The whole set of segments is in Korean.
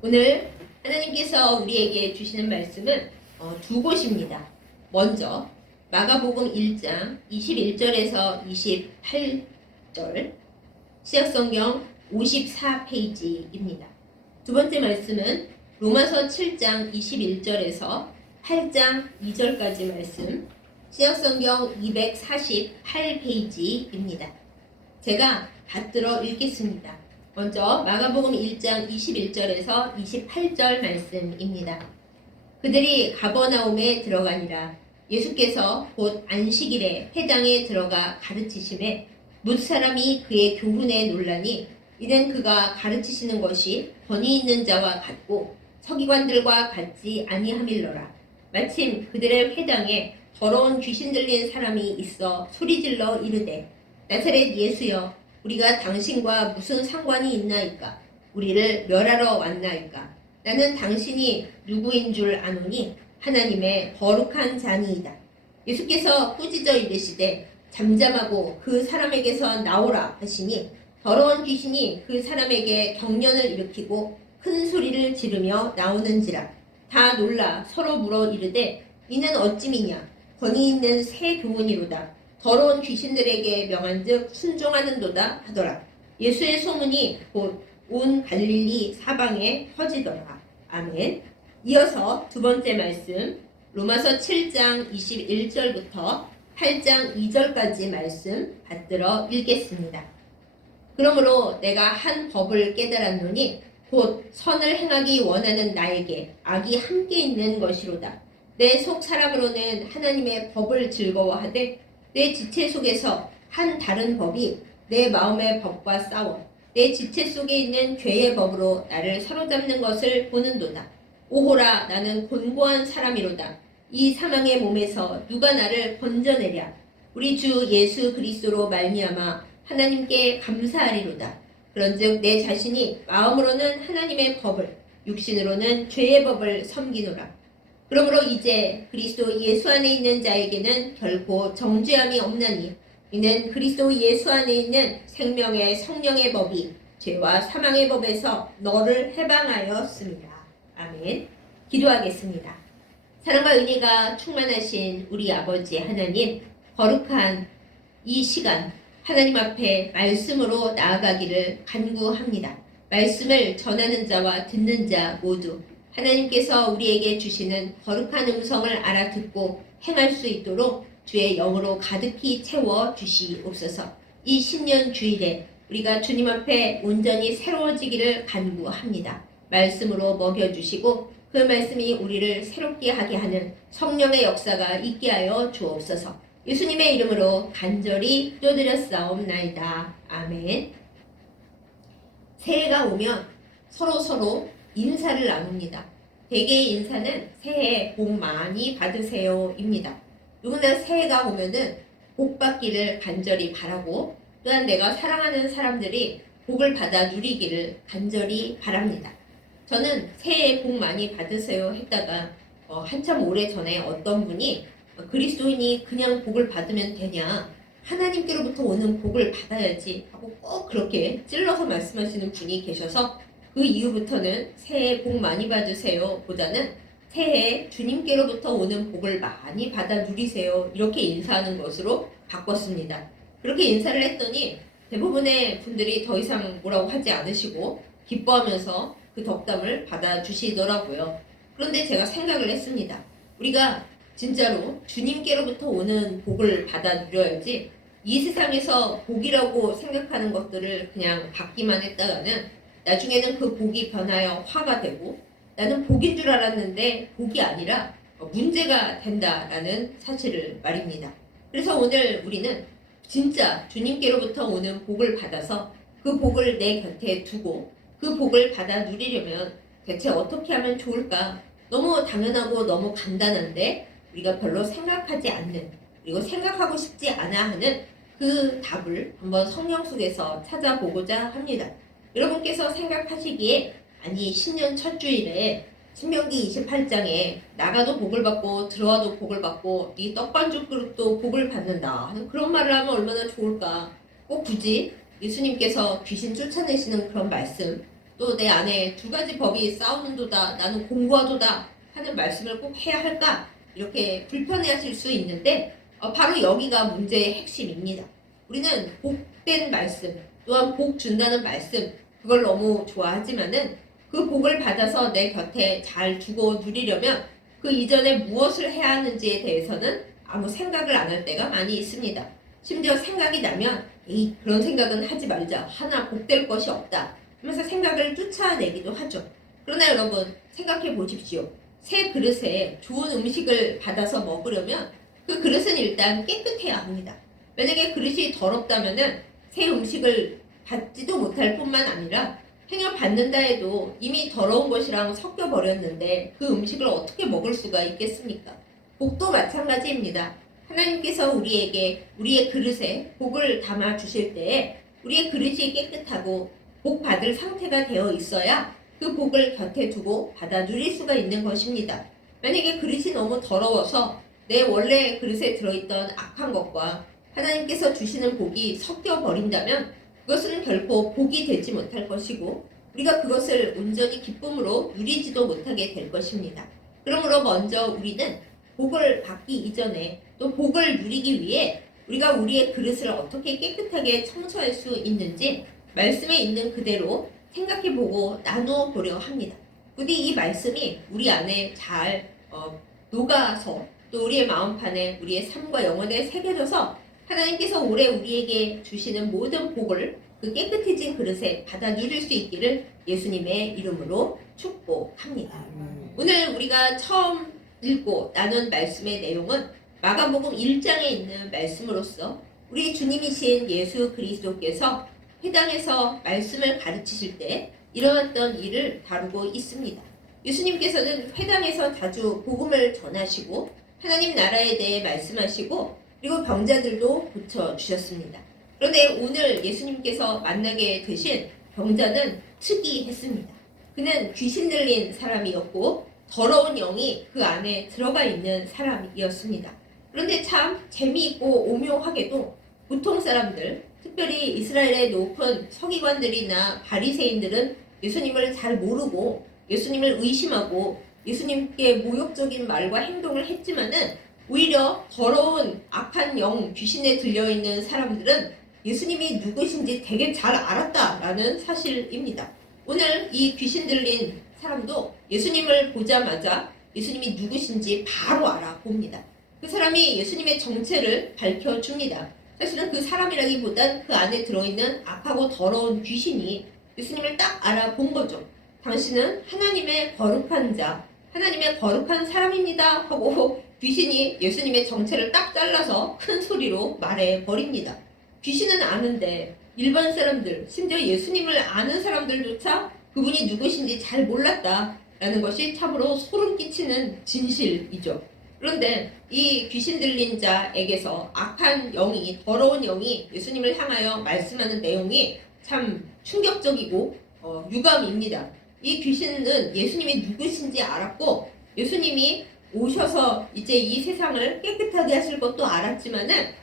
오늘 하나님께서 우리에게 주시는 말씀은 두 곳입니다. 먼저 마가복음 1장 21절에서 28절, 신약성경 54페이지입니다. 두 번째 말씀은 로마서 7장 21절에서 8장 2절까지 말씀, 신약성경 248페이지입니다. 제가 받들어 읽겠습니다. 먼저 마가복음 1장 21절에서 28절 말씀입니다. 그들이 가버나움에 들어가니라. 예수께서 곧 안식일에 회당에 들어가 가르치심에 뭇사람이 그의 교훈에 놀라니 이는 그가 가르치시는 것이 권위 있는 자와 같고 서기관들과 같지 아니함일러라. 마침 그들의 회당에 더러운 귀신 들린 사람이 있어 소리질러 이르되 나사렛 예수여, 우리가 당신과 무슨 상관이 있나이까? 우리를 멸하러 왔나이까? 나는 당신이 누구인 줄 아노니 하나님의 거룩한 자니이다. 예수께서 꾸짖어 이르시되 잠잠하고 그 사람에게서 나오라 하시니 더러운 귀신이 그 사람에게 경련을 일으키고 큰 소리를 지르며 나오는지라. 다 놀라 서로 물어 이르되 이는 어찌미냐? 권위 있는 새 교훈이로다. 더러운 귀신들에게 명한즉 순종하는도다 하더라. 예수의 소문이 곧 온 갈릴리 사방에 퍼지더라. 아멘. 이어서 두 번째 말씀, 로마서 7장 21절부터 8장 2절까지 말씀 받들어 읽겠습니다. 그러므로 내가 한 법을 깨달았노니 곧 선을 행하기 원하는 나에게 악이 함께 있는 것이로다. 내 속 사람으로는 하나님의 법을 즐거워하되 내 지체 속에서 한 다른 법이 내 마음의 법과 싸워 내 지체 속에 있는 죄의 법으로 나를 사로잡는 것을 보는도다. 오호라, 나는 곤고한 사람이로다. 이 사망의 몸에서 누가 나를 건져내랴. 우리 주 예수 그리스도로 말미암아 하나님께 감사하리로다. 그런즉 내 자신이 마음으로는 하나님의 법을, 육신으로는 죄의 법을 섬기노라. 그러므로 이제 그리스도 예수 안에 있는 자에게는 결코 정죄함이 없나니 이는 그리스도 예수 안에 있는 생명의 성령의 법이 죄와 사망의 법에서 너를 해방하였습니다. 아멘. 기도하겠습니다. 사랑과 은혜가 충만하신 우리 아버지 하나님, 거룩한 이 시간 하나님 앞에 말씀으로 나아가기를 간구합니다. 말씀을 전하는 자와 듣는 자 모두 하나님께서 우리에게 주시는 거룩한 음성을 알아듣고 행할 수 있도록 주의 영으로 가득히 채워 주시옵소서. 이 신년 주일에 우리가 주님 앞에 온전히 새로워지기를 간구합니다. 말씀으로 먹여주시고 그 말씀이 우리를 새롭게 하게 하는 성령의 역사가 있게 하여 주옵소서. 예수님의 이름으로 간절히 기도드렸사옵나이다. 아멘. 새해가 오면 서로 인사를 나눕니다. 대개의 인사는 새해 복 많이 받으세요입니다. 누구나 새해가 오면은 복 받기를 간절히 바라고 또한 내가 사랑하는 사람들이 복을 받아 누리기를 간절히 바랍니다. 저는 새해 복 많이 받으세요 했다가 한참 오래 전에 어떤 분이 그리스도인이 그냥 복을 받으면 되냐, 하나님께로부터 오는 복을 받아야지 하고 꼭 그렇게 찔러서 말씀하시는 분이 계셔서 그 이후부터는 새해 복 많이 받으세요 보다는 새해 주님께로부터 오는 복을 많이 받아 누리세요 이렇게 인사하는 것으로 바꿨습니다. 그렇게 인사를 했더니 대부분의 분들이 더 이상 뭐라고 하지 않으시고 기뻐하면서 그 덕담을 받아주시더라고요. 그런데 제가 생각을 했습니다. 우리가 진짜로 주님께로부터 오는 복을 받아 누려야지 이 세상에서 복이라고 생각하는 것들을 그냥 받기만 했다가는 나중에는 그 복이 변하여 화가 되고 나는 복인 줄 알았는데 복이 아니라 문제가 된다라는 사실을 말입니다. 그래서 오늘 우리는 진짜 주님께로부터 오는 복을 받아서 그 복을 내 곁에 두고 그 복을 받아 누리려면 대체 어떻게 하면 좋을까? 너무 당연하고 너무 간단한데 우리가 별로 생각하지 않는, 그리고 생각하고 싶지 않아 하는 그 답을 한번 성령 속에서 찾아보고자 합니다. 여러분께서 생각하시기에 아니 신년 첫 주일에 신명기 28장에 나가도 복을 받고 들어와도 복을 받고 이 떡반죽 그릇도 복을 받는다 그런 말을 하면 얼마나 좋을까. 꼭 굳이 예수님께서 귀신 쫓아내시는 그런 말씀 또 내 안에 두 가지 법이 싸우는도다, 나는 공부하도다 하는 말씀을 꼭 해야 할까? 이렇게 불편해하실 수 있는데 바로 여기가 문제의 핵심입니다. 우리는 복된 말씀, 또한 복 준다는 말씀, 그걸 너무 좋아하지만은 그 복을 받아서 내 곁에 잘 두고 누리려면 그 이전에 무엇을 해야 하는지에 대해서는 아무 생각을 안 할 때가 많이 있습니다. 심지어 생각이 나면 에이, 그런 생각은 하지 말자. 하나 복될 것이 없다. 하면서 생각을 쫓아내기도 하죠. 그러나 여러분 생각해 보십시오. 새 그릇에 좋은 음식을 받아서 먹으려면 그 그릇은 일단 깨끗해야 합니다. 만약에 그릇이 더럽다면은 새 음식을 받지도 못할 뿐만 아니라 행여 받는다 해도 이미 더러운 것이랑 섞여 버렸는데 그 음식을 어떻게 먹을 수가 있겠습니까? 복도 마찬가지입니다. 하나님께서 우리에게 우리의 그릇에 복을 담아 주실 때에 우리의 그릇이 깨끗하고 복 받을 상태가 되어 있어야 그 복을 곁에 두고 받아 누릴 수가 있는 것입니다. 만약에 그릇이 너무 더러워서 내 원래 그릇에 들어있던 악한 것과 하나님께서 주시는 복이 섞여 버린다면 그것은 결코 복이 되지 못할 것이고 우리가 그것을 온전히 기쁨으로 누리지도 못하게 될 것입니다. 그러므로 먼저 우리는 복을 받기 이전에 또 복을 누리기 위해 우리가 우리의 그릇을 어떻게 깨끗하게 청소할 수 있는지 말씀에 있는 그대로 생각해보고 나누어 보려 합니다. 부디 이 말씀이 우리 안에 잘 녹아서 또 우리의 마음판에 우리의 삶과 영혼에 새겨져서 하나님께서 올해 우리에게 주시는 모든 복을 그 깨끗해진 그릇에 받아 누릴 수 있기를 예수님의 이름으로 축복합니다. 오늘 우리가 처음 읽고 나눈 말씀의 내용은 마가복음 1장에 있는 말씀으로서 우리 주님이신 예수 그리스도께서 회당에서 말씀을 가르치실 때 일어났던 일을 다루고 있습니다. 예수님께서는 회당에서 자주 복음을 전하시고 하나님 나라에 대해 말씀하시고 그리고 병자들도 고쳐주셨습니다. 그런데 오늘 예수님께서 만나게 되신 병자는 특이했습니다. 그는 귀신 들린 사람이었고 더러운 영이 그 안에 들어가 있는 사람이었습니다. 그런데 참 재미있고 오묘하게도 보통 사람들, 특별히 이스라엘의 높은 서기관들이나 바리새인들은 예수님을 잘 모르고 예수님을 의심하고 예수님께 모욕적인 말과 행동을 했지만은 오히려 더러운 악한 영, 귀신에 들려있는 사람들은 예수님이 누구신지 되게 잘 알았다라는 사실입니다. 오늘 이 귀신 들린 사람도 예수님을 보자마자 예수님이 누구신지 바로 알아봅니다. 그 사람이 예수님의 정체를 밝혀줍니다. 사실은 그 사람이라기보단 그 안에 들어있는 악하고 더러운 귀신이 예수님을 딱 알아본 거죠. 당신은 하나님의 거룩한 자, 하나님의 거룩한 사람입니다 하고 귀신이 예수님의 정체를 딱 잘라서 큰 소리로 말해버립니다. 귀신은 아는데 일반 사람들, 심지어 예수님을 아는 사람들조차 그분이 누구신지 잘 몰랐다라는 것이 참으로 소름 끼치는 진실이죠. 그런데 이 귀신 들린 자에게서 악한 영이, 더러운 영이 예수님을 향하여 말씀하는 내용이 참 충격적이고 유감입니다. 이 귀신은 예수님이 누구신지 알았고 예수님이 오셔서 이제 이 세상을 깨끗하게 하실 것도 알았지만은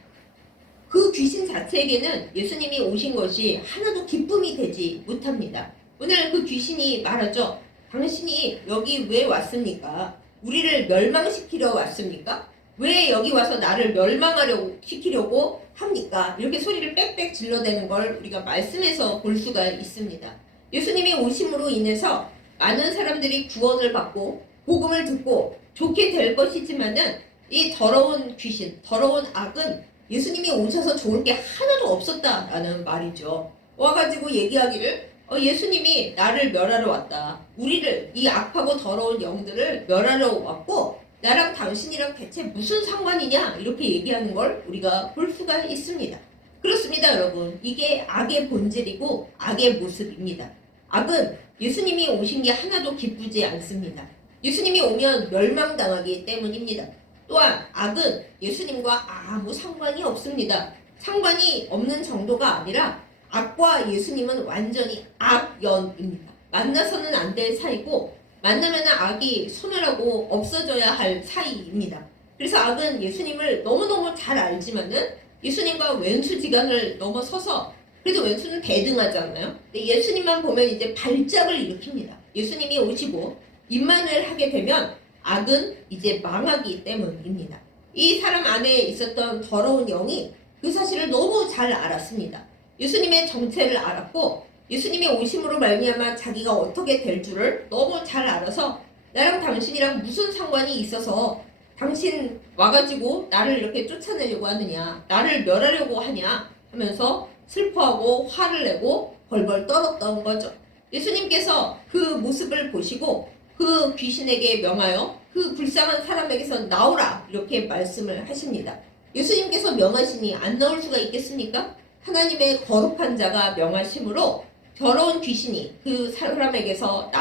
그 귀신 자체에게는 예수님이 오신 것이 하나도 기쁨이 되지 못합니다. 오늘 그 귀신이 말하죠. 당신이 여기 왜 왔습니까? 우리를 멸망시키려 왔습니까? 왜 여기 와서 나를 멸망하려고 시키려고 합니까? 이렇게 소리를 빽빽 질러대는 걸 우리가 말씀에서 볼 수가 있습니다. 예수님이 오심으로 인해서 많은 사람들이 구원을 받고 복음을 듣고 좋게 될 것이지만은 이 더러운 귀신, 더러운 악은 예수님이 오셔서 좋을 게 하나도 없었다라는 말이죠. 와가지고 얘기하기를 예수님이 나를 멸하러 왔다. 우리를, 이 악하고 더러운 영들을 멸하러 왔고 나랑 당신이랑 대체 무슨 상관이냐 이렇게 얘기하는 걸 우리가 볼 수가 있습니다. 그렇습니다, 여러분. 이게 악의 본질이고 악의 모습입니다. 악은 예수님이 오신 게 하나도 기쁘지 않습니다. 예수님이 오면 멸망당하기 때문입니다. 또한 악은 예수님과 아무 상관이 없습니다. 상관이 없는 정도가 아니라 악과 예수님은 완전히 악연입니다. 만나서는 안 될 사이고 만나면 악이 소멸하고 없어져야 할 사이입니다. 그래서 악은 예수님을 너무너무 잘 알지만은 예수님과 왼수지간을 넘어서서 그래도 왼손은 대등하잖아요. 근데 예수님만 보면 이제 발작을 일으킵니다. 예수님이 오시고 임마누엘 하게 되면 악은 이제 망하기 때문입니다. 이 사람 안에 있었던 더러운 영이 그 사실을 너무 잘 알았습니다. 예수님의 정체를 알았고 예수님의 오심으로 말미암아 자기가 어떻게 될 줄을 너무 잘 알아서 나랑 당신이랑 무슨 상관이 있어서 당신 와가지고 나를 이렇게 쫓아내려고 하느냐, 나를 멸하려고 하냐 하면서 슬퍼하고 화를 내고 벌벌 떨었던 거죠. 예수님께서 그 모습을 보시고 그 귀신에게 명하여 그 불쌍한 사람에게서 나오라 이렇게 말씀을 하십니다. 예수님께서 명하시니 안 나올 수가 있겠습니까? 하나님의 거룩한 자가 명하심으로 더러운 귀신이 그 사람에게서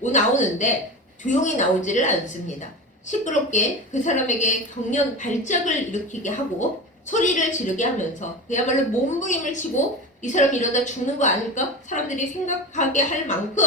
나오는데 조용히 나오지를 않습니다. 시끄럽게 그 사람에게 경련 발작을 일으키게 하고 소리를 지르게 하면서 그야말로 몸부림을 치고 이 사람 이러다 죽는 거 아닐까? 사람들이 생각하게 할 만큼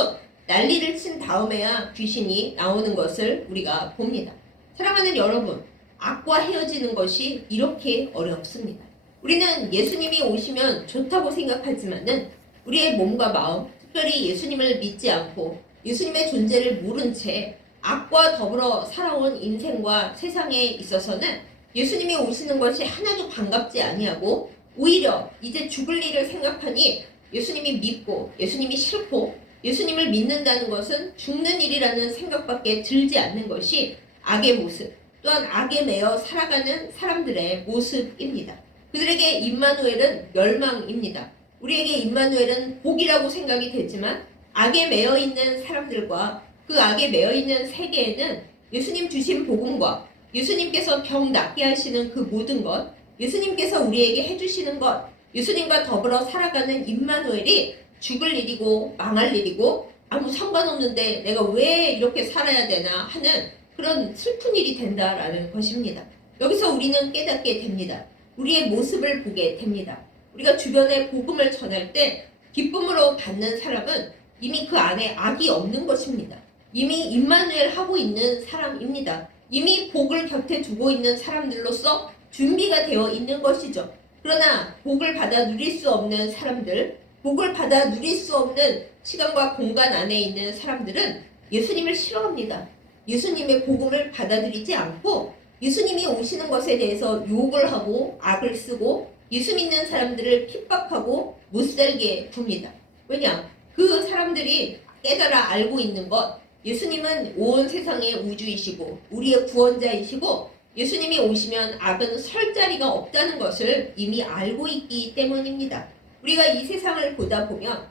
난리를 친 다음에야 귀신이 나오는 것을 우리가 봅니다. 사랑하는 여러분, 악과 헤어지는 것이 이렇게 어렵습니다. 우리는 예수님이 오시면 좋다고 생각하지만은 우리의 몸과 마음, 특별히 예수님을 믿지 않고 예수님의 존재를 모른 채 악과 더불어 살아온 인생과 세상에 있어서는 예수님이 오시는 것이 하나도 반갑지 아니하고 오히려 이제 죽을 일을 생각하니 예수님이 믿고 예수님이 싫고 예수님을 믿는다는 것은 죽는 일이라는 생각밖에 들지 않는 것이 악의 모습, 또한 악에 매여 살아가는 사람들의 모습입니다. 그들에게 임마누엘은 멸망입니다. 우리에게 임마누엘은 복이라고 생각이 되지만 악에 매여 있는 사람들과 그 악에 매여 있는 세계에는 예수님 주신 복음과 예수님께서 병 낫게 하시는 그 모든 것, 예수님께서 우리에게 해주시는 것, 예수님과 더불어 살아가는 임마누엘이 죽을 일이고 망할 일이고 아무 상관없는데 내가 왜 이렇게 살아야 되나 하는 그런 슬픈 일이 된다라는 것입니다. 여기서 우리는 깨닫게 됩니다. 우리의 모습을 보게 됩니다. 우리가 주변에 복음을 전할 때 기쁨으로 받는 사람은 이미 그 안에 악이 없는 것입니다. 이미 임마누엘 하고 있는 사람입니다. 이미 복을 곁에 두고 있는 사람들로서 준비가 되어 있는 것이죠. 그러나 복을 받아 누릴 수 없는 사람들, 복을 받아 누릴 수 없는 시간과 공간 안에 있는 사람들은 예수님을 싫어합니다. 예수님의 복음을 받아들이지 않고 예수님이 오시는 것에 대해서 욕을 하고 악을 쓰고 예수 믿는 사람들을 핍박하고 못살게 굽니다. 왜냐? 그 사람들이 깨달아 알고 있는 것, 예수님은 온 세상의 우주이시고 우리의 구원자이시고 예수님이 오시면 악은 설 자리가 없다는 것을 이미 알고 있기 때문입니다. 우리가 이 세상을 보다 보면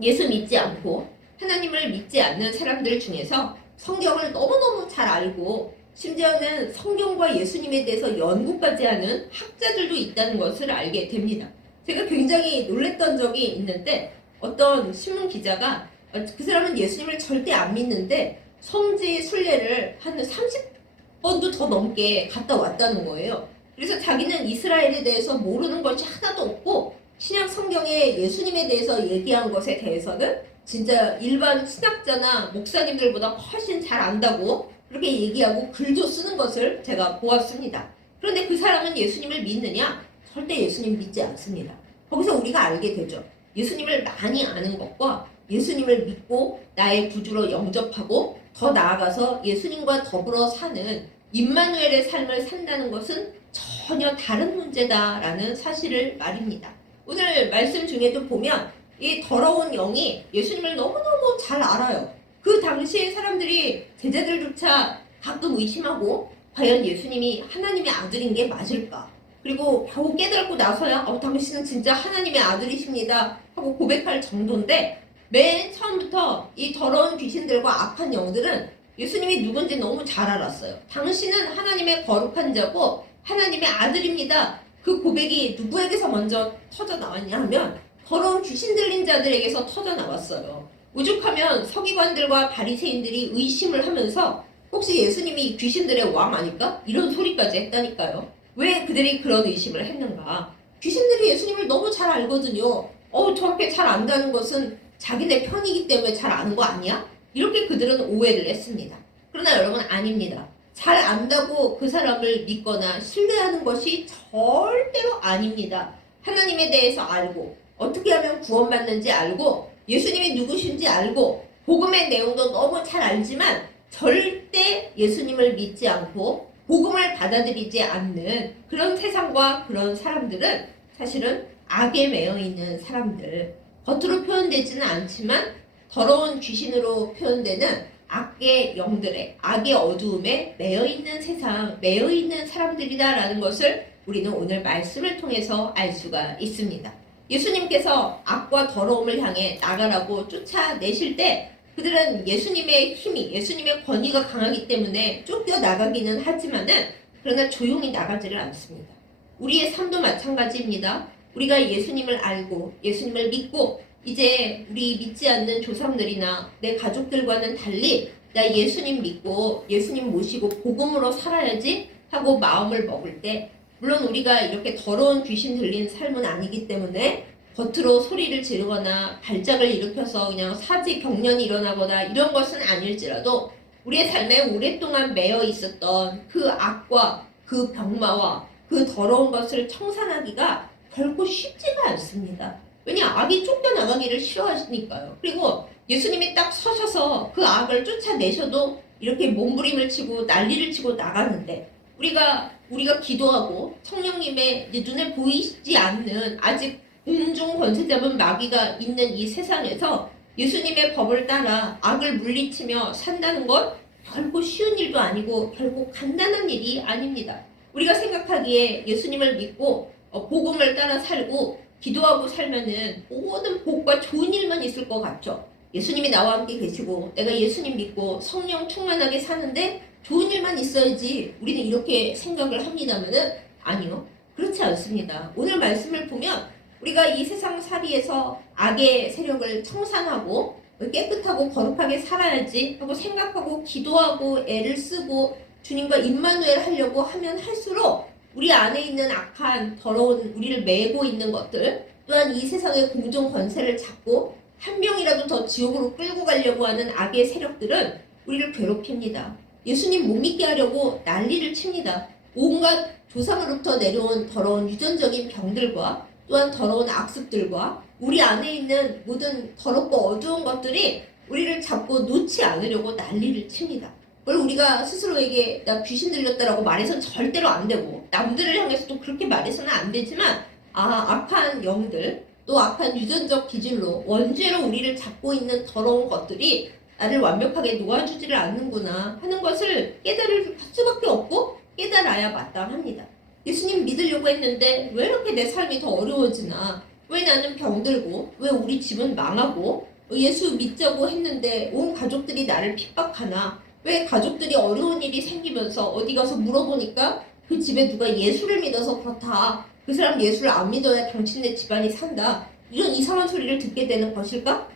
예수 믿지 않고 하나님을 믿지 않는 사람들 중에서 성경을 너무너무 잘 알고 심지어는 성경과 예수님에 대해서 연구까지 하는 학자들도 있다는 것을 알게 됩니다. 제가 굉장히 놀랬던 적이 있는데 어떤 신문 기자가 그 사람은 예수님을 절대 안 믿는데 성지 순례를 한 30번도 더 넘게 갔다 왔다는 거예요. 그래서 자기는 이스라엘에 대해서 모르는 것이 하나도 없고 신약 성경에 예수님에 대해서 얘기한 것에 대해서는 진짜 일반 신학자나 목사님들보다 훨씬 잘 안다고 그렇게 얘기하고 글도 쓰는 것을 제가 보았습니다. 그런데 그 사람은 예수님을 믿느냐? 절대 예수님 믿지 않습니다. 거기서 우리가 알게 되죠. 예수님을 많이 아는 것과 예수님을 믿고 나의 구주로 영접하고 더 나아가서 예수님과 더불어 사는 임마누엘의 삶을 산다는 것은 전혀 다른 문제다라는 사실을 말입니다. 오늘 말씀 중에도 보면 이 더러운 영이 예수님을 너무너무 잘 알아요. 그 당시에 사람들이 제자들조차 가끔 의심하고 과연 예수님이 하나님의 아들인 게 맞을까? 그리고 겨우 깨닫고 나서야 당신은 진짜 하나님의 아들이십니다 하고 고백할 정도인데 맨 처음부터 이 더러운 귀신들과 악한 영들은 예수님이 누군지 너무 잘 알았어요. 당신은 하나님의 거룩한 자고 하나님의 아들입니다. 그 고백이 누구에게서 먼저 터져 나왔냐 하면 더러운 귀신 들린 자들에게서 터져 나왔어요. 오죽하면 서기관들과 바리새인들이 의심을 하면서 혹시 예수님이 귀신들의 왕 아닐까? 이런 소리까지 했다니까요. 왜 그들이 그런 의심을 했는가? 귀신들이 예수님을 너무 잘 알거든요. 저렇게 잘 안다는 것은 자기네 편이기 때문에 잘 아는 거 아니야? 이렇게 그들은 오해를 했습니다. 그러나 여러분 아닙니다. 잘 안다고 그 사람을 믿거나 신뢰하는 것이 절대로 아닙니다. 하나님에 대해서 알고 어떻게 하면 구원받는지 알고 예수님이 누구신지 알고 복음의 내용도 너무 잘 알지만 절대 예수님을 믿지 않고 복음을 받아들이지 않는 그런 세상과 그런 사람들은 사실은 악에 매여 있는 사람들, 겉으로 표현되지는 않지만 더러운 귀신으로 표현되는 악의 영들의 악의 어두움에 매여 있는 세상, 매여 있는 사람들이다라는 것을 우리는 오늘 말씀을 통해서 알 수가 있습니다. 예수님께서 악과 더러움을 향해 나가라고 쫓아내실 때 그들은 예수님의 힘이, 예수님의 권위가 강하기 때문에 쫓겨나가기는 하지만은 그러나 조용히 나가지를 않습니다. 우리의 삶도 마찬가지입니다. 우리가 예수님을 알고 예수님을 믿고 이제 우리 믿지 않는 조상들이나 내 가족들과는 달리 나 예수님 믿고 예수님 모시고 복음으로 살아야지 하고 마음을 먹을 때 물론 우리가 이렇게 더러운 귀신 들린 삶은 아니기 때문에 겉으로 소리를 지르거나 발작을 일으켜서 그냥 사지 경련이 일어나거나 이런 것은 아닐지라도 우리의 삶에 오랫동안 매여 있었던 그 악과 그 병마와 그 더러운 것을 청산하기가 결코 쉽지가 않습니다. 왜냐? 악이 쫓겨나가기를 싫어하시니까요. 그리고 예수님이 딱 서셔서 그 악을 쫓아내셔도 이렇게 몸부림을 치고 난리를 치고 나가는데 우리가 기도하고 성령님의 눈에 보이지 않는 아직 공중 권세 잡은 마귀가 있는 이 세상에서 예수님의 법을 따라 악을 물리치며 산다는 건 결코 쉬운 일도 아니고 결코 간단한 일이 아닙니다. 우리가 생각하기에 예수님을 믿고 복음을 따라 살고 기도하고 살면은 모든 복과 좋은 일만 있을 것 같죠. 예수님이 나와 함께 계시고 내가 예수님 믿고 성령 충만하게 사는데 좋은 일만 있어야지 우리는 이렇게 생각을 합니다면은 아니요. 그렇지 않습니다. 오늘 말씀을 보면 우리가 이 세상 살이에서 악의 세력을 청산하고 깨끗하고 거룩하게 살아야지 하고 생각하고 기도하고 애를 쓰고 주님과 임마누엘 하려고 하면 할수록 우리 안에 있는 악한 더러운 우리를 메고 있는 것들 또한 이 세상의 공중 권세를 잡고 한 명이라도 더 지옥으로 끌고 가려고 하는 악의 세력들은 우리를 괴롭힙니다. 예수님 못 믿게 하려고 난리를 칩니다. 온갖 조상으로부터 내려온 더러운 유전적인 병들과 또한 더러운 악습들과 우리 안에 있는 모든 더럽고 어두운 것들이 우리를 잡고 놓지 않으려고 난리를 칩니다. 그걸 우리가 스스로에게 나 귀신 들렸다라고 말해서는 절대로 안 되고 남들을 향해서도 그렇게 말해서는 안 되지만 악한 영들 또 악한 유전적 기질로 원죄로 우리를 잡고 있는 더러운 것들이 나를 완벽하게 놓아주지를 않는구나 하는 것을 깨달을 수밖에 없고 깨달아야 마땅합니다. 예수님 믿으려고 했는데 왜 이렇게 내 삶이 더 어려워지나? 왜 나는 병들고 왜 우리 집은 망하고 예수 믿자고 했는데 온 가족들이 나를 핍박하나? 왜 가족들이 어려운 일이 생기면서 어디 가서 물어보니까 그 집에 누가 예수를 믿어서 그렇다. 그 사람 예수를 안 믿어야 당신네 집안이 산다. 이런 이상한 소리를 듣게 되는 것일까?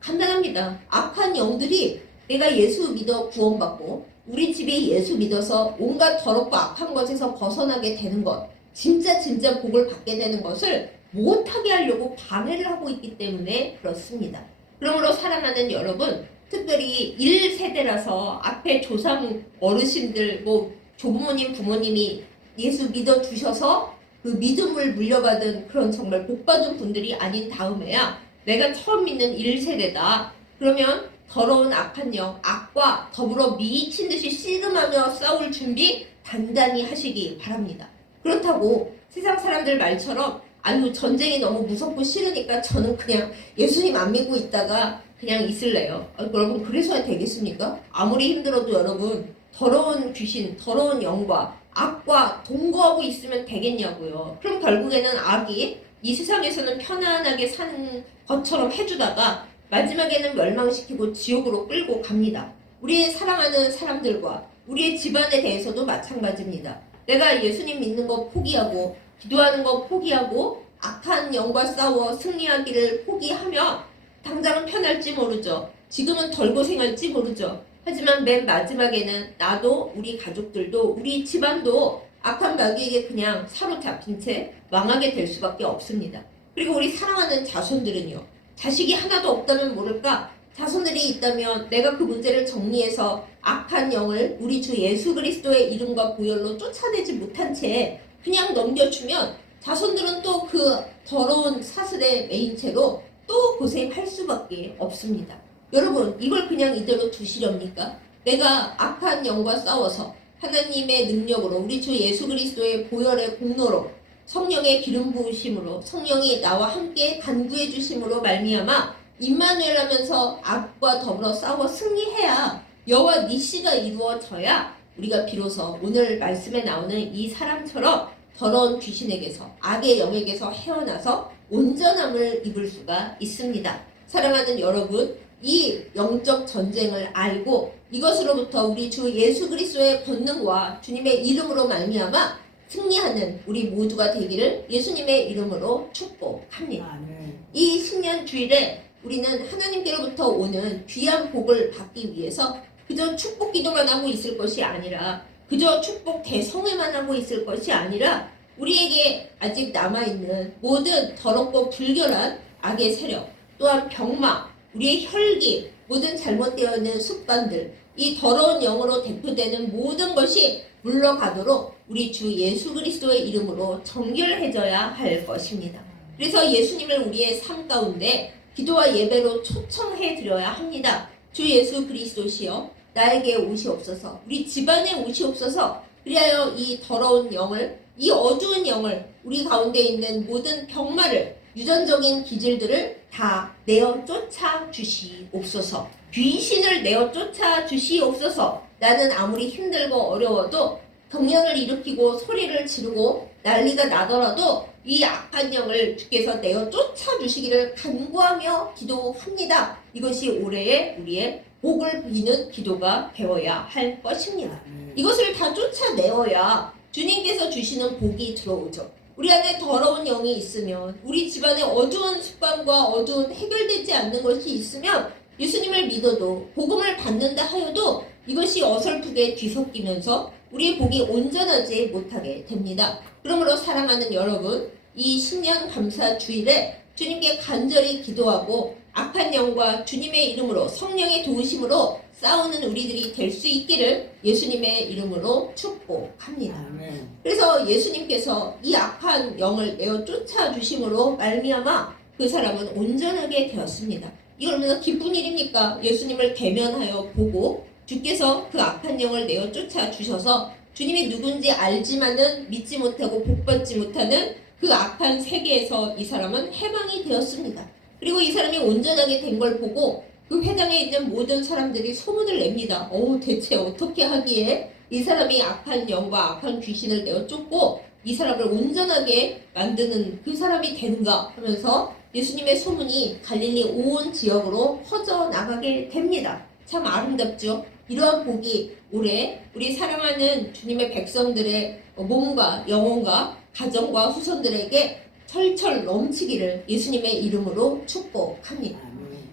간단합니다. 악한 영들이 내가 예수 믿어 구원받고 우리 집이 예수 믿어서 온갖 더럽고 악한 것에서 벗어나게 되는 것, 진짜 복을 받게 되는 것을 못하게 하려고 방해를 하고 있기 때문에 그렇습니다. 그러므로 사랑하는 여러분, 특별히 1세대라서 앞에 조상 어르신들, 조부모님, 부모님이 예수 믿어주셔서 그 믿음을 물려받은 그런 정말 복받은 분들이 아닌 다음에야 내가 처음 믿는 1세대다. 그러면 더러운 악한 영, 악과 더불어 미친 듯이 씨름하며 싸울 준비 단단히 하시기 바랍니다. 그렇다고 세상 사람들 말처럼 아유 전쟁이 너무 무섭고 싫으니까 저는 그냥 예수님 안 믿고 있다가 그냥 있을래요. 여러분 그래서야 되겠습니까? 아무리 힘들어도 여러분 더러운 귀신, 더러운 영과 악과 동거하고 있으면 되겠냐고요. 그럼 결국에는 악이 이 세상에서는 편안하게 사는 것처럼 해주다가 마지막에는 멸망시키고 지옥으로 끌고 갑니다. 우리의 사랑하는 사람들과 우리의 집안에 대해서도 마찬가지입니다. 내가 예수님 믿는 거 포기하고 기도하는 거 포기하고 악한 영과 싸워 승리하기를 포기하면 당장은 편할지 모르죠. 지금은 덜 고생할지 모르죠. 하지만 맨 마지막에는 나도 우리 가족들도 우리 집안도 악한 마귀에게 그냥 사로잡힌 채 망하게 될 수밖에 없습니다. 그리고 우리 사랑하는 자손들은요. 자식이 하나도 없다면 모를까? 자손들이 있다면 내가 그 문제를 정리해서 악한 영을 우리 주 예수 그리스도의 이름과 보혈로 쫓아내지 못한 채 그냥 넘겨주면 자손들은 또 그 더러운 사슬의 매인채로 또 고생할 수밖에 없습니다. 여러분, 이걸 그냥 이대로 두시렵니까? 내가 악한 영과 싸워서 하나님의 능력으로 우리 주 예수 그리스도의 보혈의 공로로 성령의 기름 부으심으로 성령이 나와 함께 간구해 주심으로 말미암아 임마누엘 하면서 악과 더불어 싸워 승리해야 여호와 니시가 이루어져야 우리가 비로소 오늘 말씀에 나오는 이 사람처럼 더러운 귀신에게서 악의 영에게서 헤어나서 온전함을 입을 수가 있습니다. 사랑하는 여러분, 이 영적 전쟁을 알고 이것으로부터 우리 주 예수 그리스도의 권능과 주님의 이름으로 말미암아 승리하는 우리 모두가 되기를 예수님의 이름으로 축복합니다. 이 신년 주일에 우리는 하나님께로부터 오는 귀한 복을 받기 위해서 그저 축복 기도만 하고 있을 것이 아니라 그저 축복 대성회만 하고 있을 것이 아니라 우리에게 아직 남아있는 모든 더럽고 불결한 악의 세력, 또한 병마, 우리의 혈기, 모든 잘못되어 있는 습관들, 이 더러운 영으로 대표되는 모든 것이 물러가도록 우리 주 예수 그리스도의 이름으로 정결해져야 할 것입니다. 그래서 예수님을 우리의 삶 가운데 기도와 예배로 초청해 드려야 합니다. 주 예수 그리스도시여 나에게 오시옵소서, 우리 집안에 오시옵소서. 그리하여 이 더러운 영을, 이 어두운 영을, 우리 가운데 있는 모든 병마를, 유전적인 기질들을 다 내어 쫓아 주시옵소서. 귀신을 내어 쫓아 주시옵소서. 나는 아무리 힘들고 어려워도 경련을 일으키고 소리를 지르고 난리가 나더라도 이 악한 영을 주께서 내어 쫓아 주시기를 간구하며 기도합니다. 이것이 올해의 우리의 복을 비는 기도가 되어야 할 것입니다. 이것을 다 쫓아내어야 주님께서 주시는 복이 들어오죠. 우리 안에 더러운 영이 있으면, 우리 집안에 어두운 습관과 어두운 해결되지 않는 것이 있으면 예수님을 믿어도 복음을 받는다 하여도 이것이 어설프게 뒤섞이면서 우리의 복이 온전하지 못하게 됩니다. 그러므로 사랑하는 여러분, 이 신년 감사 주일에 주님께 간절히 기도하고 악한 영과 주님의 이름으로 성령의 도우심으로 싸우는 우리들이 될 수 있기를 예수님의 이름으로 축복합니다. 그래서 예수님께서 이 악한 영을 내어 쫓아주심으로 말미암아 그 사람은 온전하게 되었습니다. 이거 얼마나 기쁜 일입니까? 예수님을 대면하여 보고 주께서 그 악한 영을 내어 쫓아주셔서 주님이 누군지 알지만은 믿지 못하고 복받지 못하는 그 악한 세계에서 이 사람은 해방이 되었습니다. 그리고 이 사람이 온전하게 된 걸 보고 그 회당에 있는 모든 사람들이 소문을 냅니다. 대체 어떻게 하기에 이 사람이 악한 영과 악한 귀신을 내어 쫓고 이 사람을 온전하게 만드는 그 사람이 되는가 하면서 예수님의 소문이 갈릴리 온 지역으로 퍼져나가게 됩니다. 참 아름답죠? 이러한 복이 올해 우리 사랑하는 주님의 백성들의 몸과 영혼과 가정과 후손들에게 철철 넘치기를 예수님의 이름으로 축복합니다.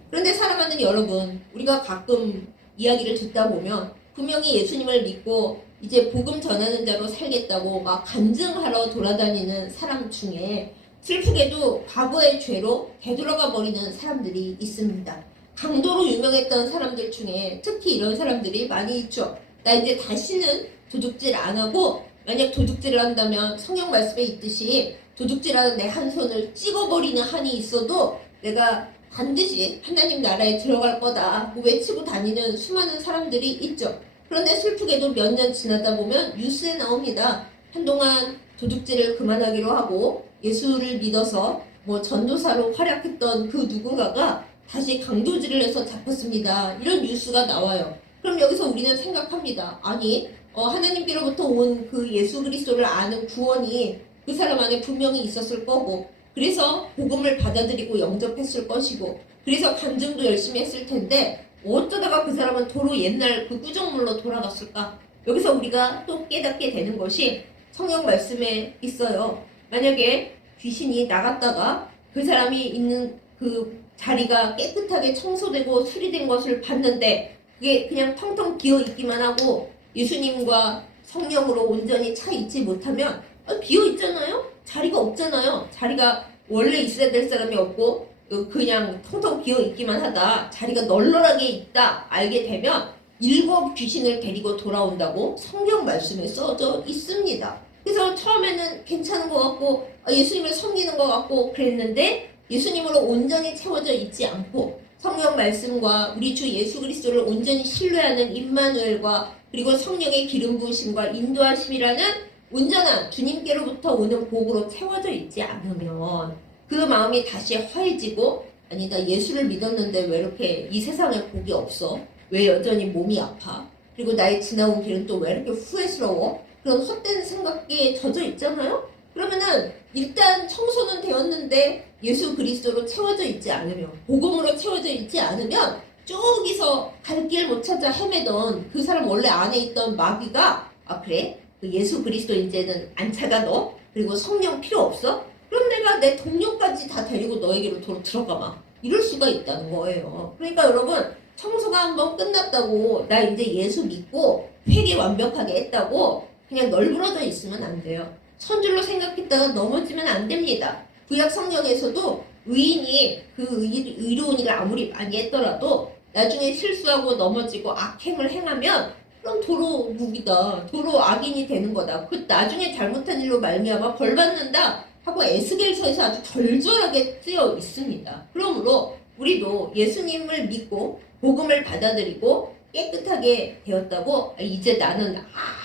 그런데 사랑하는 여러분, 우리가 가끔 이야기를 듣다 보면 분명히 예수님을 믿고 이제 복음 전하는 자로 살겠다고 막 간증하러 돌아다니는 사람 중에 슬프게도 과거의 죄로 되돌아가 버리는 사람들이 있습니다. 강도로 유명했던 사람들 중에 특히 이런 사람들이 많이 있죠. 나 이제 다시는 도둑질 안 하고, 만약 도둑질을 한다면 성경 말씀에 있듯이 도둑질하는 내 한 손을 찍어버리는 한이 있어도 내가 반드시 하나님 나라에 들어갈 거다 외치고 다니는 수많은 사람들이 있죠. 그런데 슬프게도 몇 년 지나다 보면 뉴스에 나옵니다. 한동안 도둑질을 그만하기로 하고 예수를 믿어서 전도사로 활약했던 그 누군가가 다시 강도질을 해서 잡혔습니다. 이런 뉴스가 나와요. 그럼 여기서 우리는 생각합니다. 아니, 하나님께로부터 온 그 예수 그리스도를 아는 구원이 그 사람 안에 분명히 있었을 거고, 그래서 복음을 받아들이고 영접했을 것이고, 그래서 간증도 열심히 했을 텐데 어쩌다가 그 사람은 도로 옛날 그 구정물로 돌아갔을까? 여기서 우리가 또 깨닫게 되는 것이 성경 말씀에 있어요. 만약에 귀신이 나갔다가 그 사람이 있는 그 자리가 깨끗하게 청소되고 수리된 것을 봤는데 그게 그냥 텅텅 비어 있기만 하고 예수님과 성령으로 온전히 차 있지 못하면 비어 있잖아요? 자리가 없잖아요. 자리가 원래 있어야 될 사람이 없고 그냥 텅텅 비어 있기만 하다 자리가 널널하게 있다 알게 되면 7 귀신을 데리고 돌아온다고 성경 말씀에 써져 있습니다. 그래서 처음에는 괜찮은 것 같고 예수님을 섬기는 것 같고 그랬는데 예수님으로 온전히 채워져 있지 않고 성령 말씀과 우리 주 예수 그리스도를 온전히 신뢰하는 임마누엘과 그리고 성령의 기름 부으심과 인도하심이라는 온전한 주님께로부터 오는 복으로 채워져 있지 않으면 그 마음이 다시 허해지고 아니 나 예수를 믿었는데 왜 이렇게 이 세상에 복이 없어? 왜 여전히 몸이 아파? 그리고 나의 지나온 길은 또 왜 이렇게 후회스러워? 그런 헛된 생각에 젖어 있잖아요? 그러면은 일단 청소는 되었는데 예수 그리스도로 채워져 있지 않으면 복음으로 채워져 있지 않으면 저기서 갈 길 못 찾아 헤매던 그 사람 원래 안에 있던 마귀가 아 그래? 그 예수 그리스도 이제는 안 찾아 너? 그리고 성령 필요 없어? 그럼 내가 내 동료까지 다 데리고 너에게로 들어가마 이럴 수가 있다는 거예요. 그러니까 여러분 청소가 한번 끝났다고 나 이제 예수 믿고 회개 완벽하게 했다고 그냥 널브러져 있으면 안 돼요. 선줄로 생각했다가 넘어지면 안 됩니다. 구약 성경에서도 의인이 그 의로운 일을 아무리 많이 했더라도 나중에 실수하고 넘어지고 악행을 행하면 그럼 도로 무기다. 도로 악인이 되는 거다. 그 나중에 잘못한 일로 말미암아 벌 받는다 하고 에스겔서에서 아주 절절하게 쓰여 있습니다. 그러므로 우리도 예수님을 믿고 복음을 받아들이고 깨끗하게 되었다고 이제 나는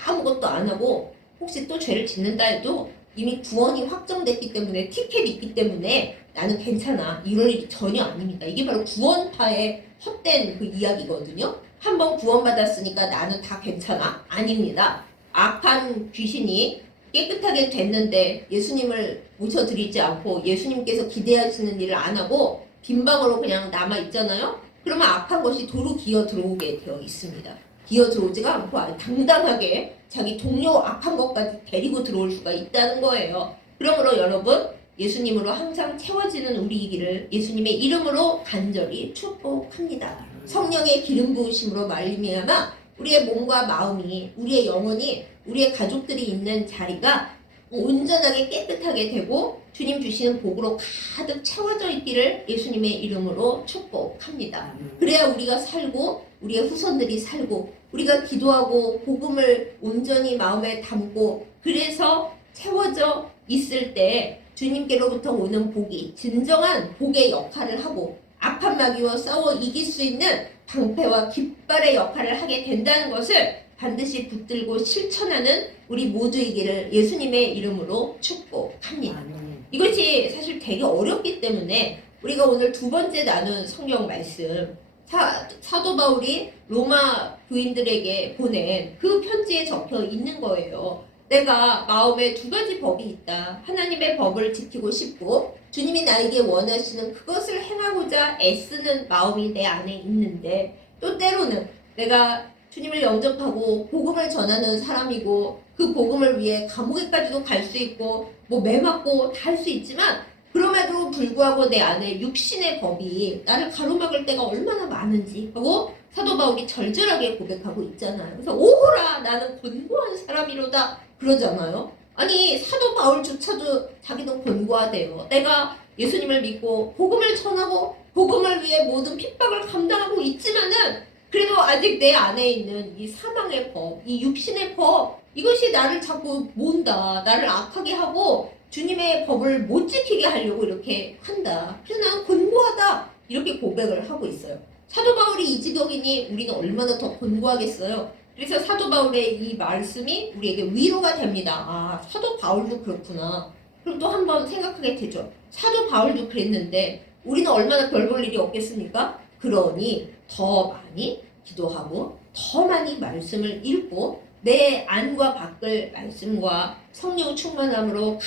아무것도 안 하고 혹시 또 죄를 짓는다 해도 이미 구원이 확정됐기 때문에 티켓이 있기 때문에 나는 괜찮아 이럴 일이 전혀 아닙니다. 이게 바로 구원파의 헛된 그 이야기거든요. 한번 구원받았으니까 나는 다 괜찮아? 아닙니다. 악한 귀신이 깨끗하게 됐는데 예수님을 모셔드리지 않고 예수님께서 기대하시는 일을 안 하고 빈방으로 그냥 남아있잖아요. 그러면 악한 것이 도로 기어 들어오게 되어 있습니다. 기어 들어오지가 않고 아주 당당하게 자기 동료 악한 것까지 데리고 들어올 수가 있다는 거예요. 그러므로 여러분 예수님으로 항상 채워지는 우리이기를 예수님의 이름으로 간절히 축복합니다. 성령의 기름 부으심으로 말미암아 우리의 몸과 마음이 우리의 영혼이 우리의 가족들이 있는 자리가 온전하게 깨끗하게 되고 주님 주시는 복으로 가득 채워져 있기를 예수님의 이름으로 축복합니다. 그래야 우리가 살고 우리의 후손들이 살고 우리가 기도하고 복음을 온전히 마음에 담고 그래서 채워져 있을 때 주님께로부터 오는 복이 진정한 복의 역할을 하고 악한 마귀와 싸워 이길 수 있는 방패와 깃발의 역할을 하게 된다는 것을 반드시 붙들고 실천하는 우리 모두이기를 예수님의 이름으로 축복합니다. 이것이 사실 되게 어렵기 때문에 우리가 오늘 두 번째 나눈 성경 말씀 사도 바울이 로마 교인들에게 보낸 그 편지에 적혀 있는 거예요. 내가 마음에 두 가지 법이 있다. 하나님의 법을 지키고 싶고 주님이 나에게 원하시는 그것을 행하고자 애쓰는 마음이 내 안에 있는데 또 때로는 내가 주님을 영접하고 복음을 전하는 사람이고 그 복음을 위해 감옥에까지도 갈 수 있고 뭐 매 맞고 다 할 수 있지만 그럼에도 불구하고 내 안에 육신의 법이 나를 가로막을 때가 얼마나 많은지 하고 사도 바울이 절절하게 고백하고 있잖아요. 그래서 오호라 나는 곤고한 사람이로다 그러잖아요. 아니 사도 바울조차도 자기도 곤고하대요. 내가 예수님을 믿고 복음을 전하고 복음을 위해 모든 핍박을 감당하고 있지만은 그래도 아직 내 안에 있는 이 사망의 법, 이 육신의 법 이것이 나를 자꾸 몬다. 나를 악하게 하고 주님의 법을 못 지키게 하려고 이렇게 한다. 그래서 난 곤고하다. 이렇게 고백을 하고 있어요. 사도 바울이 이 지경이니 우리는 얼마나 더 곤고하겠어요. 그래서 사도 바울의 이 말씀이 우리에게 위로가 됩니다. 아, 사도 바울도 그렇구나. 그럼 또 한번 생각하게 되죠. 사도 바울도 그랬는데 우리는 얼마나 별 볼 일이 없겠습니까? 그러니 더 많이 기도하고 더 많이 말씀을 읽고 내 안과 밖을 말씀과 성령 충만함으로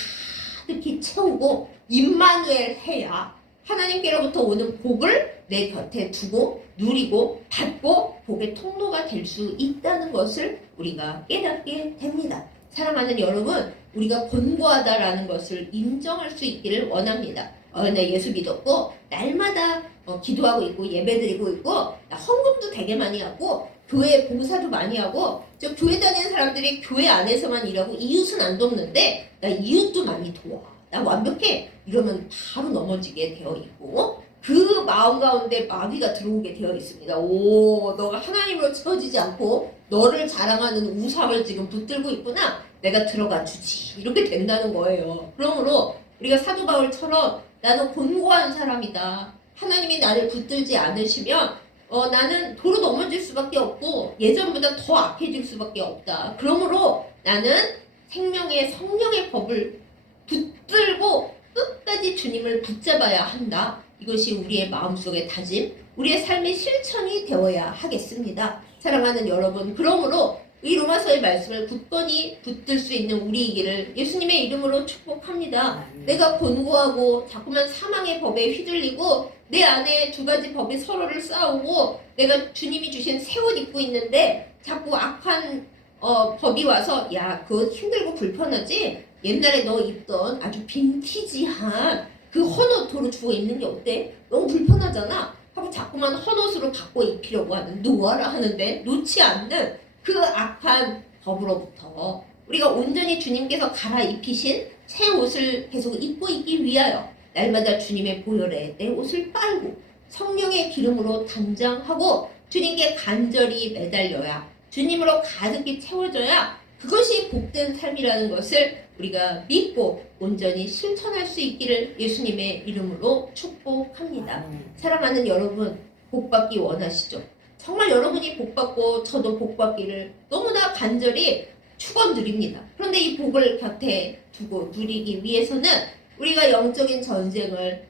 가득히 채우고 임마누엘 해야 하나님께로부터 오는 복을 내 곁에 두고 누리고 받고 복의 통로가 될 수 있다는 것을 우리가 깨닫게 됩니다. 사랑하는 여러분, 우리가 곤고하다라는 것을 인정할 수 있기를 원합니다. 나 예수 믿었고 날마다 기도하고 있고 예배드리고 있고 나 헌금도 되게 많이 하고 교회 봉사도 많이 하고 저 교회 다니는 사람들이 교회 안에서만 일하고 이웃은 안 돕는데 나 이웃도 많이 도와. 나 완벽해. 이러면 바로 넘어지게 되어 있고 그 마음 가운데 마귀가 들어오게 되어 있습니다. 오, 너가 하나님으로 채워지지 않고 너를 자랑하는 우상을 지금 붙들고 있구나. 내가 들어가 주지. 이렇게 된다는 거예요. 그러므로 우리가 사도 바울처럼 나는 곤고한 사람이다. 하나님이 나를 붙들지 않으시면 나는 도로 넘어질 수밖에 없고 예전보다 더 악해질 수밖에 없다. 그러므로 나는 생명의 성령의 법을 붙들고 끝까지 주님을 붙잡아야 한다. 이것이 우리의 마음속의 다짐, 우리의 삶의 실천이 되어야 하겠습니다. 사랑하는 여러분, 그러므로 이 로마서의 말씀을 굳건히 붙들 수 있는 우리이기를 예수님의 이름으로 축복합니다. 내가 곤고하고 자꾸만 사망의 법에 휘둘리고 내 안에 두 가지 법이 서로를 싸우고 내가 주님이 주신 새 옷 입고 있는데 자꾸 악한 법이 와서 야, 그거 힘들고 불편하지? 옛날에 너 입던 아주 빈티지한 그 헌옷으로 주고 입는 게 어때? 너무 불편하잖아? 하고 자꾸만 헌옷으로 바꿔 입히려고 하는, 놓아라 하는데 놓지 않는 그 악한 법으로부터 우리가 온전히 주님께서 갈아입히신 새 옷을 계속 입고 있기 위하여 날마다 주님의 보혈에 내 옷을 빨고 성령의 기름으로 단장하고 주님께 간절히 매달려야, 주님으로 가득히 채워져야 그것이 복된 삶이라는 것을 우리가 믿고 온전히 실천할 수 있기를 예수님의 이름으로 축복합니다. 사랑하는 여러분, 복받기 원하시죠? 정말 여러분이 복받고 저도 복받기를 너무나 간절히 축원드립니다. 그런데 이 복을 곁에 두고 누리기 위해서는 우리가 영적인 전쟁을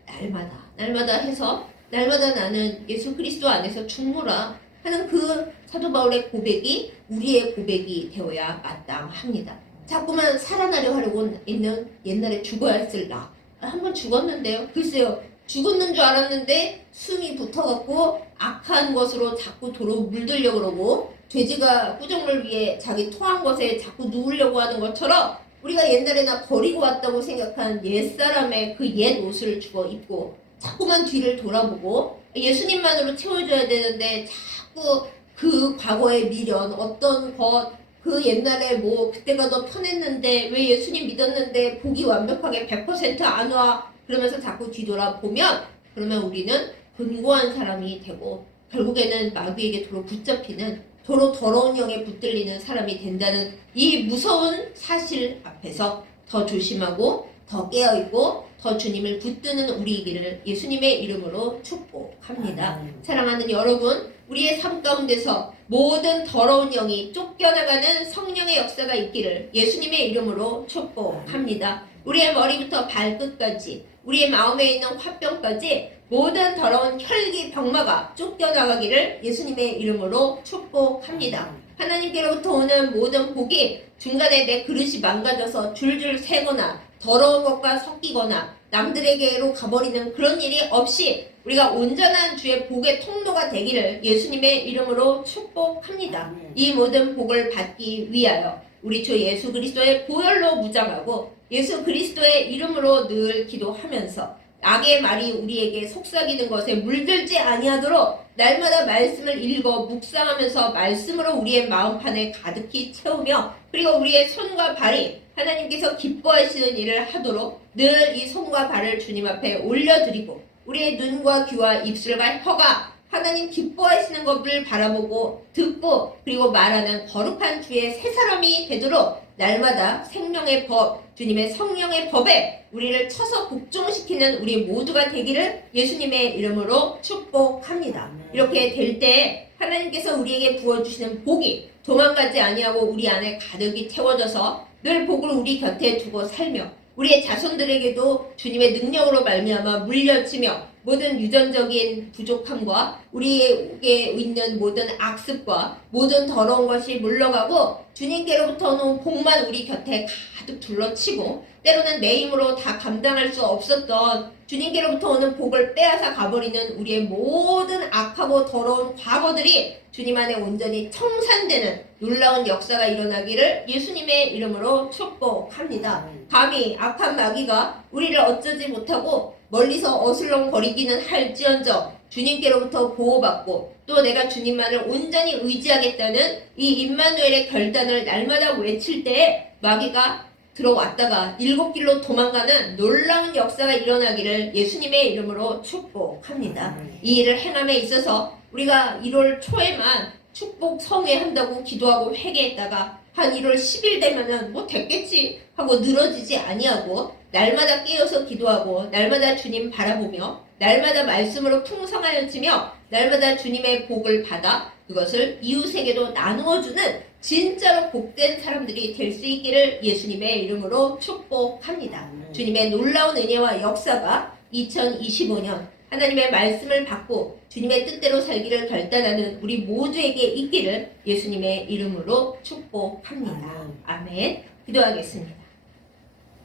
날마다 해서 날마다 나는 예수 그리스도 안에서 죽노라 하는 그 사도 바울의 고백이 우리의 고백이 되어야 마땅합니다. 자꾸만 살아나려 하려고 있는 옛날에 죽어야 했을 나. 한번 죽었는데요. 글쎄요. 죽었는 줄 알았는데 숨이 붙어갖고 악한 것으로 자꾸 도로 물들려고 그러고 돼지가 꾸정을 위해 자기 토한 것에 자꾸 누우려고 하는 것처럼 우리가 옛날에 나 버리고 왔다고 생각한 옛사람의 그 옛 옷을 주워 입고 자꾸만 뒤를 돌아보고 예수님만으로 채워줘야 되는데 자꾸 그 과거의 미련, 어떤 것, 그 옛날에 뭐 그때가 더 편했는데 왜 예수님 믿었는데 복이 완벽하게 100%안 와 그러면서 자꾸 뒤돌아보면 그러면 우리는 곤고한 사람이 되고 결국에는 마귀에게 도로 붙잡히는 도로 더러운 영에 붙들리는 사람이 된다는 이 무서운 사실 앞에서 더 조심하고 더 깨어있고 더 주님을 붙드는 우리이기를 예수님의 이름으로 축복합니다. 사랑하는 여러분, 우리의 삶 가운데서 모든 더러운 영이 쫓겨나가는 성령의 역사가 있기를 예수님의 이름으로 축복합니다. 우리의 머리부터 발끝까지 우리의 마음에 있는 화병까지 모든 더러운 혈기 병마가 쫓겨나가기를 예수님의 이름으로 축복합니다. 하나님께로부터 오는 모든 복이 중간에 내 그릇이 망가져서 줄줄 새거나 더러운 것과 섞이거나 남들에게로 가버리는 그런 일이 없이 우리가 온전한 주의 복의 통로가 되기를 예수님의 이름으로 축복합니다. 이 모든 복을 받기 위하여 우리 주 예수 그리스도의 보혈로 무장하고 예수 그리스도의 이름으로 늘 기도하면서 악의 말이 우리에게 속삭이는 것에 물들지 아니하도록 날마다 말씀을 읽어 묵상하면서 말씀으로 우리의 마음판에 가득히 채우며 그리고 우리의 손과 발이 하나님께서 기뻐하시는 일을 하도록 늘 이 손과 발을 주님 앞에 올려드리고 우리의 눈과 귀와 입술과 혀가 하나님 기뻐하시는 것을 바라보고 듣고 그리고 말하는 거룩한 주의 새 사람이 되도록 날마다 생명의 법, 주님의 성령의 법에 우리를 쳐서 복종시키는 우리 모두가 되기를 예수님의 이름으로 축복합니다. 이렇게 될 때 하나님께서 우리에게 부어주시는 복이 도망가지 아니하고 우리 안에 가득히 채워져서 늘 복을 우리 곁에 두고 살며 우리의 자손들에게도 주님의 능력으로 말미암아 물려지며 모든 유전적인 부족함과 우리에게 있는 모든 악습과 모든 더러운 것이 물러가고 주님께로부터 오는 복만 우리 곁에 가득 둘러치고 때로는 내 힘으로 다 감당할 수 없었던 주님께로부터 오는 복을 빼앗아 가버리는 우리의 모든 악하고 더러운 과거들이 주님 안에 온전히 청산되는 놀라운 역사가 일어나기를 예수님의 이름으로 축복합니다. 감히 악한 마귀가 우리를 어쩌지 못하고 멀리서 어슬렁거리기는 할지언정 주님께로부터 보호받고 또 내가 주님만을 온전히 의지하겠다는 이 임마누엘의 결단을 날마다 외칠 때에 마귀가 들어왔다가 7길로 도망가는 놀라운 역사가 일어나기를 예수님의 이름으로 축복합니다. 이 일을 행함에 있어서 우리가 1월 초에만 축복 성회한다고 기도하고 회개했다가 한 1월 10일 되면은 뭐 됐겠지 하고 늘어지지 아니하고 날마다 깨어서 기도하고 날마다 주님 바라보며 날마다 말씀으로 풍성하여지며 날마다 주님의 복을 받아 그것을 이웃에게도 나누어주는 진짜로 복된 사람들이 될 수 있기를 예수님의 이름으로 축복합니다. 주님의 놀라운 은혜와 역사가 2025년 하나님의 말씀을 받고 주님의 뜻대로 살기를 결단하는 우리 모두에게 있기를 예수님의 이름으로 축복합니다. 아멘. 기도하겠습니다.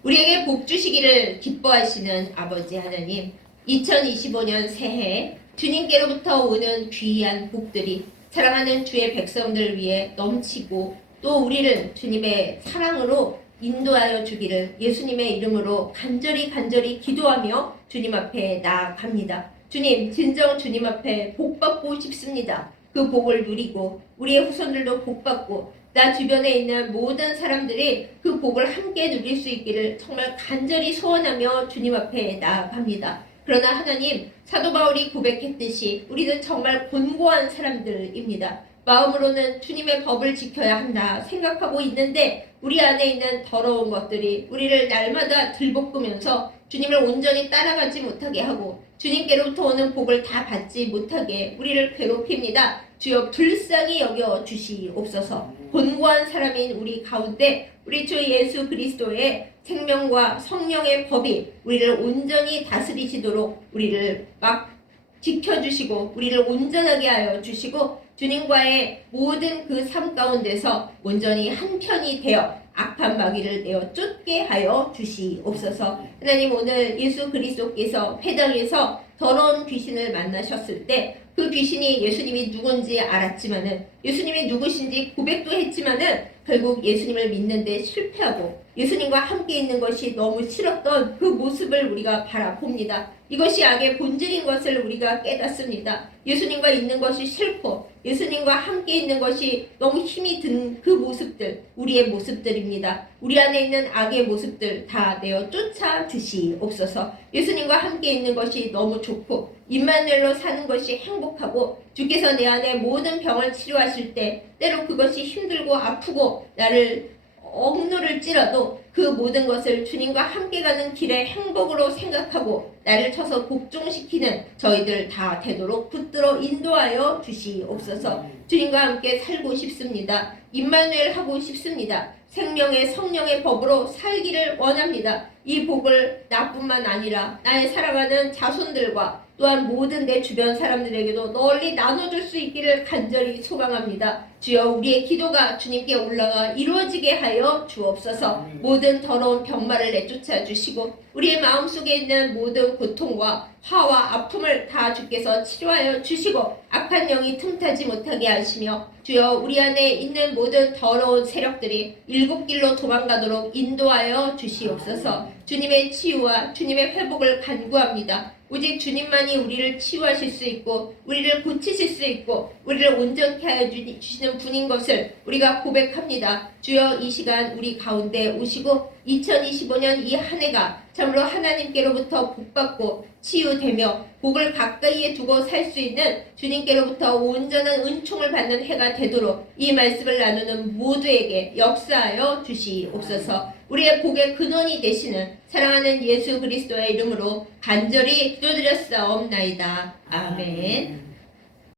우리에게 복 주시기를 기뻐하시는 아버지 하나님, 2025년 새해 주님께로부터 오는 귀한 복들이 사랑하는 주의 백성들 위해 넘치고 또 우리를 주님의 사랑으로 인도하여 주기를 예수님의 이름으로 간절히 기도하며 주님 앞에 나아갑니다. 주님, 진정 주님 앞에 복 받고 싶습니다. 그 복을 누리고 우리의 후손들도 복 받고 나 주변에 있는 모든 사람들이 그 복을 함께 누릴 수 있기를 정말 간절히 소원하며 주님 앞에 나아갑니다. 그러나 하나님, 사도 바울이 고백했듯이 우리는 정말 곤고한 사람들입니다. 마음으로는 주님의 법을 지켜야 한다 생각하고 있는데 우리 안에 있는 더러운 것들이 우리를 날마다 들볶으면서 주님을 온전히 따라가지 못하게 하고 주님께로부터 오는 복을 다 받지 못하게 우리를 괴롭힙니다. 주여 불쌍히 여겨 주시옵소서. 곤고한 사람인 우리 가운데 우리 주 예수 그리스도의 생명과 성령의 법이 우리를 온전히 다스리시도록 우리를 막 지켜주시고 우리를 온전하게 하여 주시고 주님과의 모든 그 삶 가운데서 온전히 한편이 되어 악한 마귀를 내어 쫓게 하여 주시옵소서. 하나님, 오늘 예수 그리스도께서 회당에서 더러운 귀신을 만나셨을 때 그 귀신이 예수님이 누군지 알았지만은 예수님이 누구신지 고백도 했지만은 결국 예수님을 믿는데 실패하고 예수님과 함께 있는 것이 너무 싫었던 그 모습을 우리가 바라봅니다. 이것이 악의 본질인 것을 우리가 깨닫습니다. 예수님과 있는 것이 싫고 예수님과 함께 있는 것이 너무 힘이 든 그 모습들, 우리의 모습들입니다. 우리 안에 있는 악의 모습들 다 내어 쫓아 주시옵소서. 예수님과 함께 있는 것이 너무 좋고 임마누엘로 사는 것이 행복하고 주께서 내 안에 모든 병을 치료하실 때 때로 그것이 힘들고 아프고 나를 억누를 찌라도 그 모든 것을 주님과 함께 가는 길의 행복으로 생각하고 나를 쳐서 복종시키는 저희들 다 되도록 붙들어 인도하여 주시옵소서. 주님과 함께 살고 싶습니다. 임마누엘 하고 싶습니다. 생명의 성령의 법으로 살기를 원합니다. 이 복을 나뿐만 아니라 나의 사랑하는 자손들과 또한 모든 내 주변 사람들에게도 널리 나눠줄 수 있기를 간절히 소망합니다. 주여, 우리의 기도가 주님께 올라가 이루어지게 하여 주옵소서. 모든 더러운 병마를 내쫓아 주시고 우리의 마음속에 있는 모든 고통과 화와 아픔을 다 주께서 치료하여 주시고 악한 영이 틈타지 못하게 하시며 주여, 우리 안에 있는 모든 더러운 세력들이 7길로 도망가도록 인도하여 주시옵소서. 주님의 치유와 주님의 회복을 간구합니다. 오직 주님만이 우리를 치유하실 수 있고 우리를 고치실 수 있고 우리를 온전케 하여 주시는 분인 것을 우리가 고백합니다. 주여, 이 시간 우리 가운데 오시고 2025년 이 한 해가 참으로 하나님께로부터 복받고 치유되며 복을 가까이에 두고 살 수 있는 주님께로부터 온전한 은총을 받는 해가 되도록 이 말씀을 나누는 모두에게 역사하여 주시옵소서. 우리의 복의 근원이 되시는 사랑하는 예수 그리스도의 이름으로 간절히 기도드렸사옵나이다. 아멘.